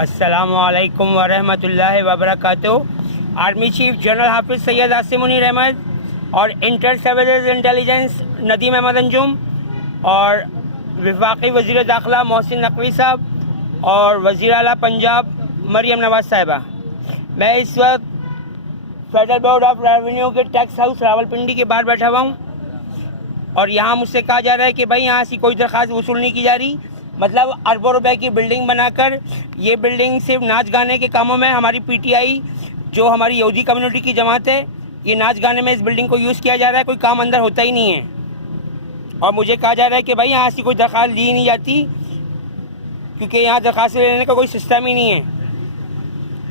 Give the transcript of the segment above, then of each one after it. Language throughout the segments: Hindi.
अस्सलामु अलैकुम वरहमतुल्लाहि वबरकातुहू। आर्मी चीफ जनरल हाफिज़ सैयद आसिम मुनीर अहमद और inter services intelligence Nadeem Ahmed Anjum और वफाकी वज़ीर दाखिला मोहसिन नकवी साहब और वज़ीर आला पंजाब मरियम नवाज़ साहिबा, मैं इस वक्त फेडरल बोर्ड ऑफ रेवेन्यू के टैक्स हाउस रावलपिंडी के बाहर बैठा हुआ हूँ और यहाँ मुझसे कहा जा रहा है कि भाई यहाँ से कोई दरख्वास्त वसूल नहीं की जा रही। मतलब अरबों रुपए की बिल्डिंग बनाकर ये बिल्डिंग सिर्फ नाच गाने के कामों में, हमारी पीटीआई जो हमारी यहूदी कम्युनिटी की जमात है, ये नाच गाने में इस बिल्डिंग को यूज़ किया जा रहा है, कोई काम अंदर होता ही नहीं है। और मुझे कहा जा रहा है कि भाई यहाँ से कोई दरख्वास्त ली नहीं जाती क्योंकि यहाँ दरख्वास्त लेने का कोई सिस्टम ही नहीं है।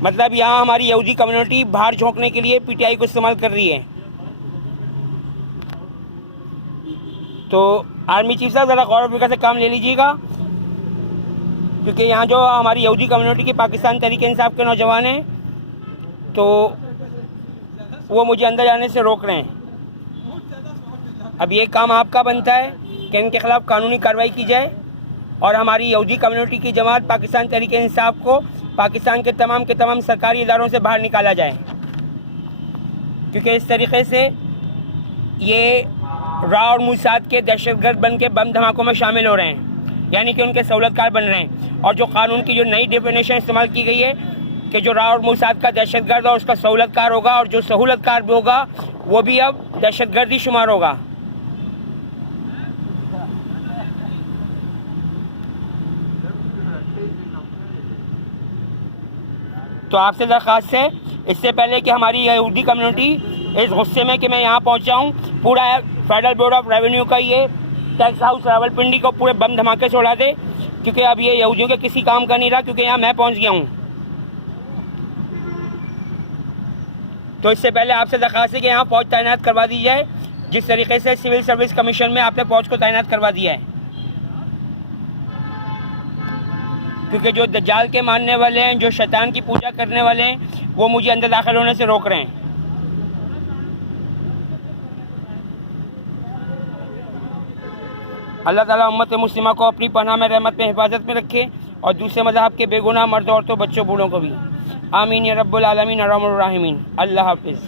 मतलब यहाँ हमारी यहूदी कम्युनिटी बाहर झोंकने के लिए पीटीआई को इस्तेमाल कर रही है। तो आर्मी चीफ साहब ज़रा गौर व फिक्र से काम ले लीजिएगा क्योंकि यहाँ जो हमारी यहूदी कम्युनिटी के पाकिस्तान तहरीक इंसाफ के नौजवान हैं तो वो मुझे अंदर जाने से रोक रहे हैं। अब ये काम आपका बनता है कि इनके ख़िलाफ़ कानूनी कार्रवाई की जाए और हमारी यहूदी कम्युनिटी की जमात पाकिस्तान तहरीक इंसाफ को पाकिस्तान के तमाम सरकारी इदारों से बाहर निकाला जाए, क्योंकि इस तरीके से ये रा और मूसाद के दहशतगर्द बन के बम धमाकों में शामिल हो रहे हैं, यानी कि उनके सहूलतकार बन रहे हैं। और जो कानून की जो नई डेफिनेशन इस्तेमाल की गई है कि जो रा और मूसाद का दहशतगर्द और उसका सहूलतकार होगा और जो सहूलतकार भी होगा वो भी अब दहशतगर्द ही शुमार होगा। तो आपसे दरख्वास्त है, इससे पहले कि हमारी यहूदी कम्युनिटी इस गुस्से में कि मैं यहाँ पहुँचा हूँ, पूरा फेडरल बोर्ड ऑफ रेवेन्यू का ये टैक्स हाउस रावलपिंडी को पूरे बम धमाके से उड़ा दे, क्योंकि अब ये यहूदियों के किसी काम का नहीं रहा, क्योंकि यहाँ मैं पहुँच गया हूँ। तो इससे पहले आपसे दरख्वास्त है कि यहाँ फौज तैनात करवा दी जाए, जिस तरीके से सिविल सर्विस कमीशन में आपने फौज को तैनात करवा दिया है, क्योंकि जो दज्जाल के मानने वाले हैं, जो शैतान की पूजा करने वाले हैं, वो मुझे अंदर दाखिल होने से रोक रहे हैं। अल्लाह ताला उम्मत मुस्लिमा को अपनी पनाह में रहमत में हिफाजत में रखे और दूसरे मज़हब के बेगुनाह मर्द औरतों बच्चों बूढ़ों को भी। आमीन या रब्बुल आलमीन अर्हमुर राहिमीन। अल्लाह हाफिज़।